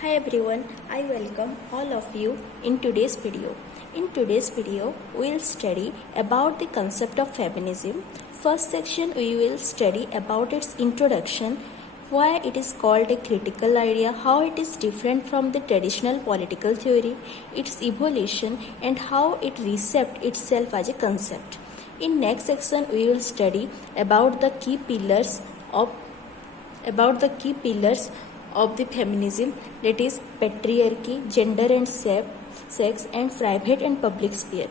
Hi everyone, I welcome all of you in today's video. In today's video, we will study about the concept of feminism. First section, we will study about its introduction, why it is called a critical idea, how it is different from the traditional political theory, its evolution, and how it reshaped itself as a concept. In next section, we will study about the key pillars of the feminism, that is patriarchy, gender and sex, and private and public sphere.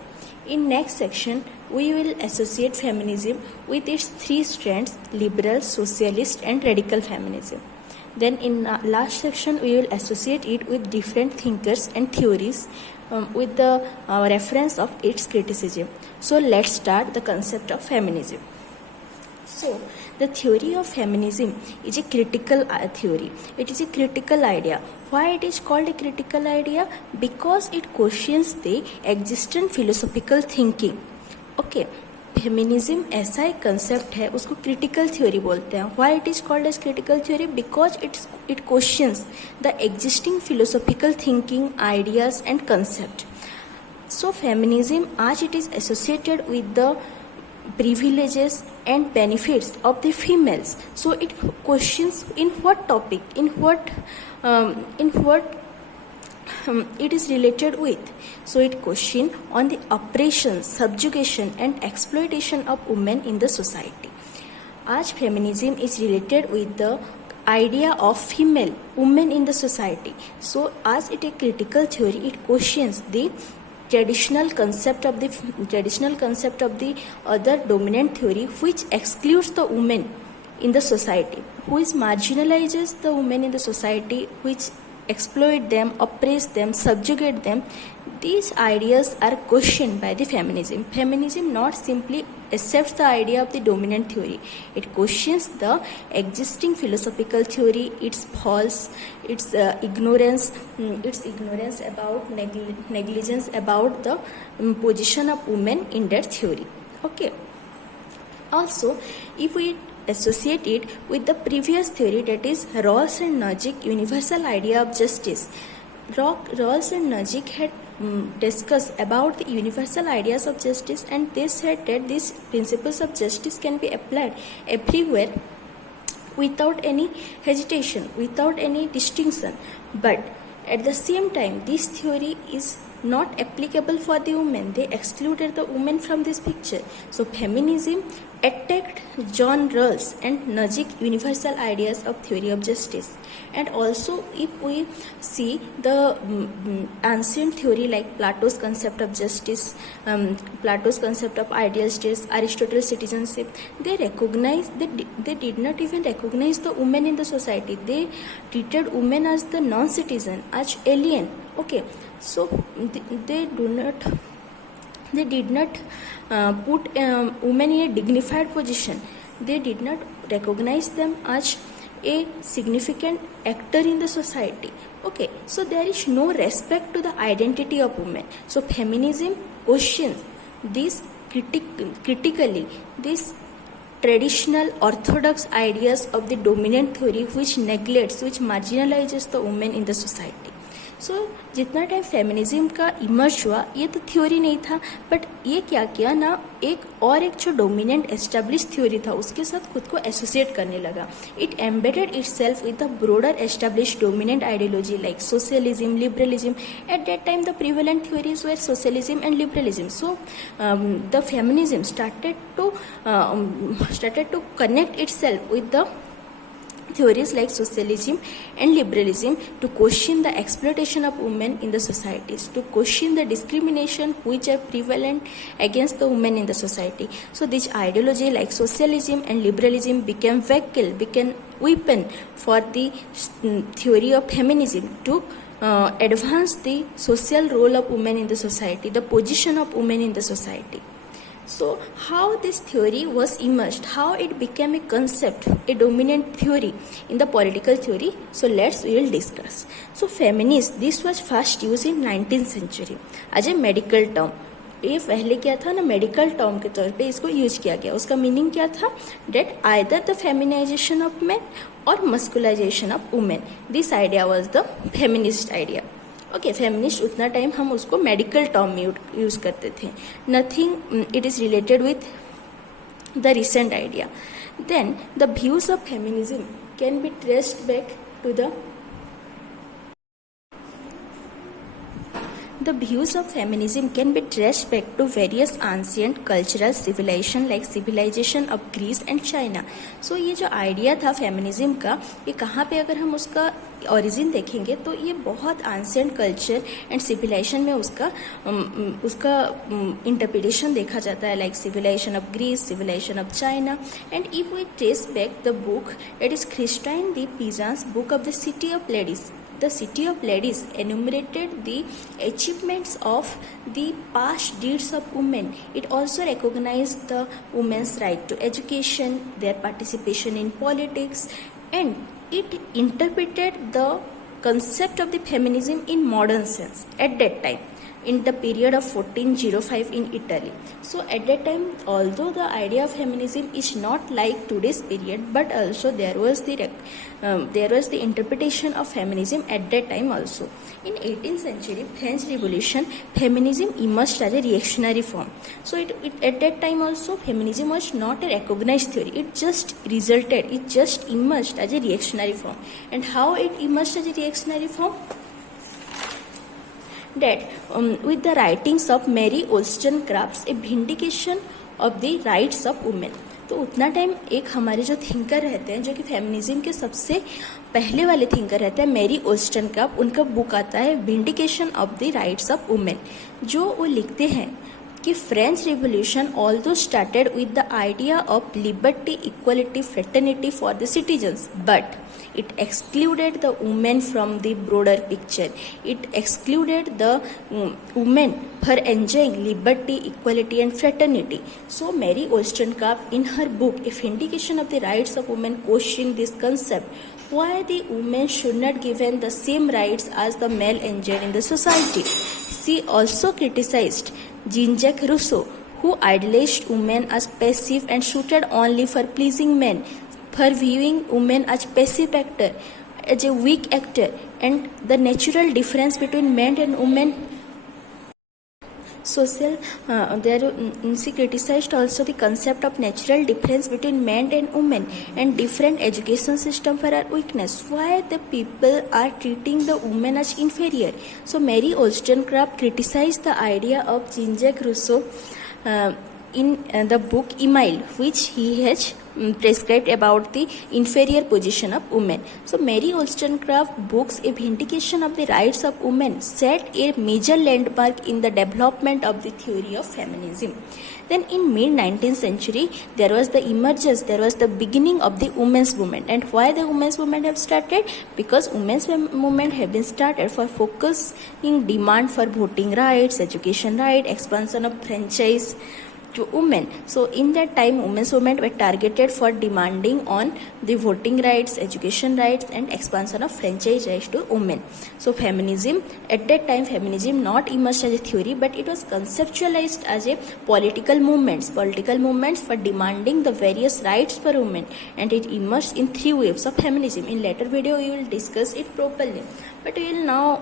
In next section, we will associate feminism with its three strands: liberal, socialist, and radical feminism. Then in last section, we will associate it with different thinkers and theories with the reference of its criticism. So let's start the concept of feminism. So, the theory of feminism is a critical theory. It is a critical idea. Why it is called a critical idea? Because it questions the existing philosophical thinking. Okay, feminism ऐसा एक concept है, उसको critical theory बोलते हैं. Why it is called as critical theory? Because it questions the existing philosophical thinking, ideas and concept. So, feminism, as it is associated with the privileges and benefits of the females, so it questions in what topic, in what it is related with. So it question on the oppression, subjugation and exploitation of women in the society. As feminism is related with the idea of female women in the society, so as it a critical theory, it questions the traditional concept of the other dominant theory, which excludes the women in the society, which marginalizes the women in the society, which exploit them, oppress them, subjugate them. These ideas are questioned by the feminism. Feminism not simply accepts the idea of the dominant theory. It questions the existing philosophical theory, its faults, its ignorance about negligence about the position of women in that theory. Okay. Also, if we associate it with the previous theory, that is Rawls and Nozick universal idea of justice. Rawls and Nozick had discussed about the universal ideas of justice, and they said that these principles of justice can be applied everywhere without any hesitation, without any distinction. But at the same time, this theory is not applicable for the women. They excluded the women from this picture. So feminism attacked John Rawls and Nozick universal ideas of theory of justice. And also, if we see the ancient theory like Plato's concept of justice, Plato's concept of ideal states, Aristotle's citizenship, they did not even recognize the women in the society. They treated women as the non-citizen, as alien. Okay, so they did not put women in a dignified position. They did not recognize them as a significant actor in the society. Okay, so there is no respect to the identity of women. So feminism questions this critically, these traditional orthodox ideas of the dominant theory, which neglects, which marginalizes the women in the society. सो जितना time feminism का emerge हुआ, ये तो theory नहीं था, but ये क्या किया ना, एक जो डोमिनेंट एस्टेब्लिश थ्योरी था उसके साथ खुद को एसोसिएट करने लगा. It embedded itself with the broader establish dominant ideology like socialism, liberalism. At that time the prevalent theories were socialism and liberalism. So the feminism started to connect itself with the theories like socialism and liberalism to question the exploitation of women in the societies, to question the discrimination which are prevalent against the women in the society. So this ideology like socialism and liberalism became weapon for the theory of feminism to advance the social role of women in the society, the position of women in the society. So how this theory was emerged, how it became a concept, a dominant theory in the political theory. So we will discuss. So feminist, this was first used in 19th century as a medical term. ये पहले क्या था ना, medical term के तौर पे इसको use किया गया. उसका मीनिंग क्या था, that either the feminization of man और masculinization of women. This idea was the feminist idea. Okay, feminist उतना टाइम हम उसको मेडिकल टर्म में यूज करते थे. Nothing it is related with the recent idea. Then the views of feminism can be traced back to the views of feminism can be traced back to various ancient cultural civilization like civilization of Greece and China. So ये जो idea था feminism का, ये कहाँ पे अगर हम उसका ओरिजिन देखेंगे तो ये बहुत एंशिएंट कल्चर एंड सिविलाइजेशन में उसका इंटरप्रिटेशन देखा जाता है, like civilization of Greece, civilization of China. And if we trace back the book, it is Christine the Pizan's book of the city of ladies. The City of Ladies enumerated the achievements of the past deeds of women. It also recognized the women's right to education, their participation in politics, and it interpreted the concept of the feminism in modern sense at that time, in the period of 1405 in Italy. So at that time, although the idea of feminism is not like today's period, but also there was the interpretation of feminism at that time also. In 18th century French Revolution, feminism emerged as a reactionary form. So it at that time also feminism was not a recognized theory. It just emerged as a reactionary form. And how it emerged as a reactionary form? That with the writings of Mary Wollstonecraft, a vindication of the rights of women. तो उतना time एक हमारे जो thinker रहते हैं, जो कि feminism के सबसे पहले वाले थिंकर रहते हैं, मैरी वोल्स्टनक्राफ्ट, उनका बुक आता है vindication of the rights of women, जो वो लिखते हैं कि French revolution although started with the idea of liberty, equality, fraternity for the citizens, but it excluded the women from the broader picture. It excluded the women for enjoying liberty, equality and fraternity. So Mary Wollstonecraft in her book A Vindication of the Rights of Women questioned this concept, why the women should not given the same rights as the male enjoyed in the society. She also criticized Jean-Jacques Rousseau, who idolized women as passive and suited only for pleasing men, for viewing women as passive actor, as a weak actor, and the natural difference between men and women. She criticized also the concept of natural difference between men and women and different education system for our weakness. Why the people are treating the women as inferior? So Mary Wollstonecraft criticized the idea of Jean-Jacques Rousseau in the book Emile, which he has prescribed about the inferior position of women. So Mary Wollstonecraft books A Vindication of the Rights of Women set a major landmark in the development of the theory of feminism. Then in mid-19th century, there was the beginning of the women's movement. And why the women's movement have started? Because women's movement have been started for focusing demand for voting rights, education right, expansion of franchise to women. So in that time, women's movement were targeted for demanding on the voting rights, education rights and expansion of franchise rights to women. So feminism, at that time feminism not emerged as a theory, but it was conceptualized as a political movements for demanding the various rights for women, and it emerged in three waves of feminism. In later video we will discuss it properly, but we will now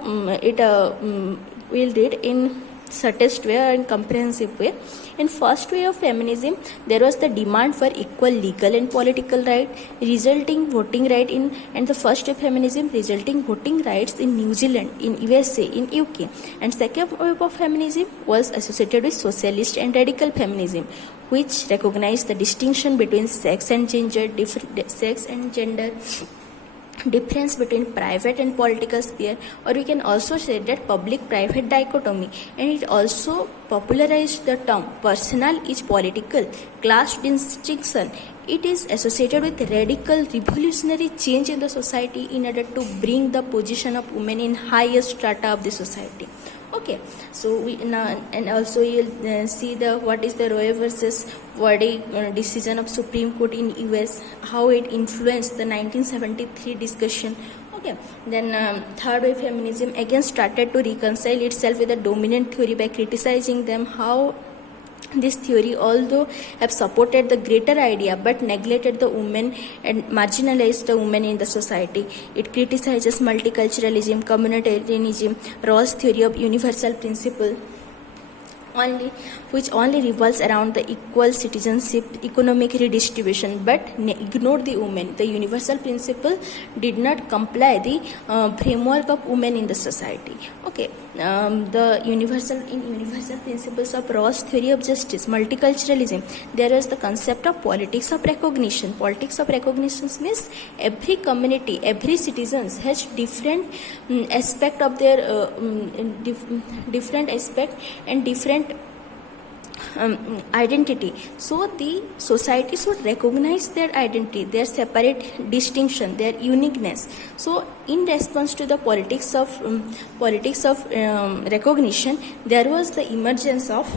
we'll read in shortest way or in comprehensive way. In first way of feminism, there was the demand for equal legal and political right, resulting voting right and the first of feminism resulting voting rights in New Zealand, in USA, in UK. And second wave of feminism was associated with socialist and radical feminism, which recognized the distinction between sex and gender, difference between private and political sphere, or we can also say that public-private dichotomy, and it also popularized the term personal is political, class distinction. It is associated with radical revolutionary change in the society in order to bring the position of women in higher strata of the society. Okay, so we now, and also you'll see the what is the Roe versus Wade decision of Supreme Court in US, how it influenced the 1973 discussion. Okay, then third wave feminism again started to reconcile itself with the dominant theory by criticizing them. How this theory, although have supported the greater idea but neglected the women and marginalized the women in the society. It criticizes multiculturalism, communitarianism, Rawls' theory of universal principle, which only revolves around the equal citizenship, economic redistribution, but ignored the women. The universal principle did not comply the framework of women in the society. Okay, the universal principles of Rawls' theory of justice, multiculturalism, there is the concept of politics of recognition. Politics of recognition means every community, every citizen has different aspect of their different aspect and different identity. So the society should recognize their identity, their separate distinction, their uniqueness. So in response to the politics of recognition, there was the emergence of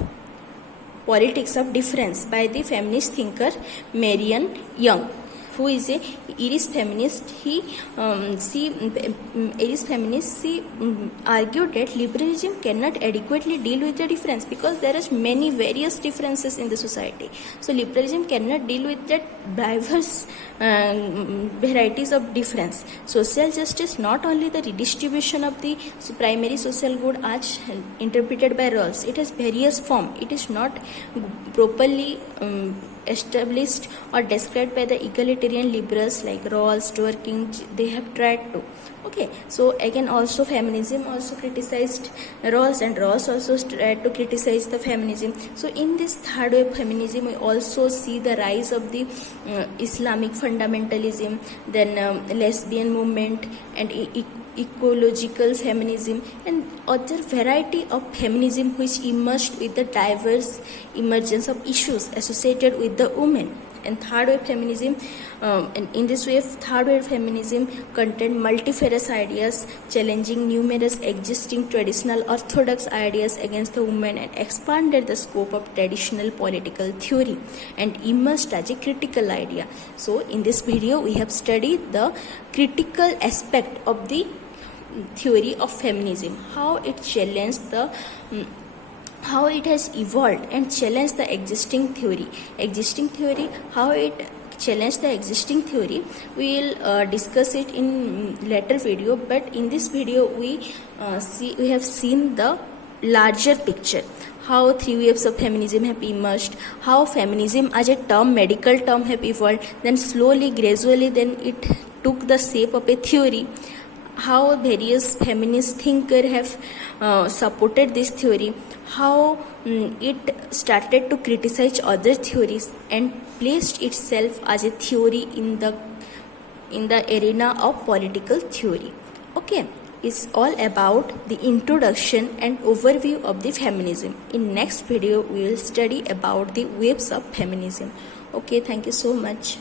politics of difference by the feminist thinker Marian Young, who is a Irish feminist. She argued that liberalism cannot adequately deal with the difference because there is many various differences in the society. So liberalism cannot deal with that diverse varieties of difference. Social justice, not only the redistribution of the primary social good as interpreted by Rawls, it has various form. It is not properly established or described by the egalitarian liberals like Rawls, Dworkin. They have tried to. Okay, so again also feminism also criticized Rawls, and Rawls also tried to criticize the feminism. So in this third wave feminism, we also see the rise of the Islamic fundamentalism, then lesbian movement and ecological feminism and other variety of feminism which emerged with the diverse emergence of issues associated with the women. And third wave feminism, and in this way third wave feminism contained multifarious ideas challenging numerous existing traditional orthodox ideas against the women and expanded the scope of traditional political theory and emerged as a critical idea. So in this video we have studied the critical aspect of the theory of feminism, how it challenged the how it has evolved and challenged the existing theory, how it challenged the existing theory. We will discuss it in later video, but in this video we have seen the larger picture, how three waves of feminism have emerged, how feminism as a term, medical term, have evolved, then slowly, gradually, then it took the shape of a theory, how various feminist thinkers have supported this theory, how it started to criticize other theories and placed itself as a theory in the arena of political theory. Okay, it's all about the introduction and overview of the feminism. In next video we will study about the waves of feminism. Okay, thank you so much.